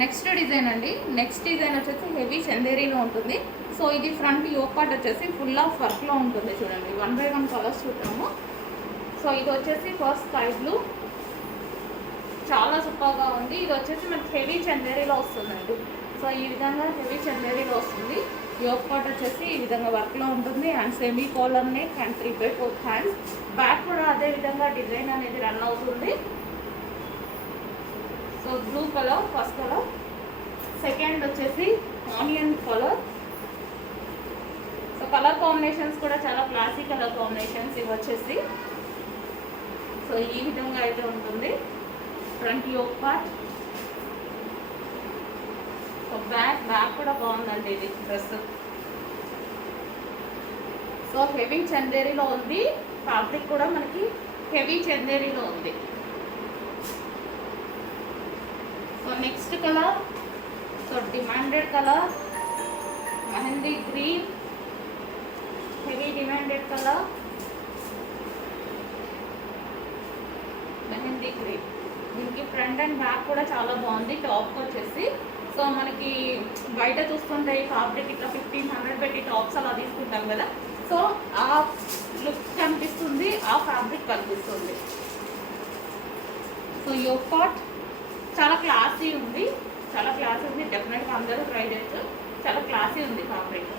Next design అండి. Next design వచ్చేసి heavy చందేరీలో ఉంటుంది. సో ఇది ఫ్రంట్ యోక్ పార్ట్ వచ్చేసి ఫుల్ ఆఫ్ వర్క్లో ఉంటుంది. చూడండి 1 by 1 కలర్స్ చూద్దాము. సో ఇది వచ్చేసి ఫస్ట్ స్కై బ్లూ, చాలా సూపర్గా ఉంది. ఇది వచ్చేసి మనకి హెవీ చందేరీలో వస్తుందండి. సో ఈ విధంగా హెవీ చందేరీలో వస్తుంది. యోక్ పార్ట్ వచ్చేసి ఈ విధంగా వర్క్లో ఉంటుంది. And semi collar neck and 3/4 hands. Back కూడా అదే విధంగా డిజైన్ అనేది రన్ అవుతుంది. So blue colour first colour, second వచ్చేసి onion colour. So colour combinations కూడా చాలా క్లాసిక్ కలర్ కాంబినేషన్స్ ఇవి వచ్చేసి. సో ఈ విధంగా అయితే ఉంటుంది front yoke part. So back కూడా బాగుందండి ఇది డ్రెస్. సో హెవీ చందేరీలో ఉంది. ఫ్యాబ్రిక్ కూడా మనకి హెవీ చందేరీలో ఉంది. So next colour, so demanded colour mehndi green, heavy demanded colour mehndi green. దీనికి ఫ్రంట్ అండ్ బ్యాక్ కూడా చాలా బాగుంది. టాప్ వచ్చేసి సో మనకి బయట చూస్తుంటే ఈ ఫ్యాబ్రిక్ ఇట్లా 1500 పెట్టి టాప్స్ అలా తీసుకుంటాం కదా, సో ఆ లుక్ కనిపిస్తుంది, ఆ ఫ్యాబ్రిక్ కనిపిస్తుంది. సో యోక్ పార్ట్ చాలా క్లాసీ ఉంది, చాలా క్లాసీ ఉంది. డెఫినెట్గా అందరూ ట్రై చేయొచ్చు. చాలా క్లాసీ ఉంది ఫ్యాబ్రిక్.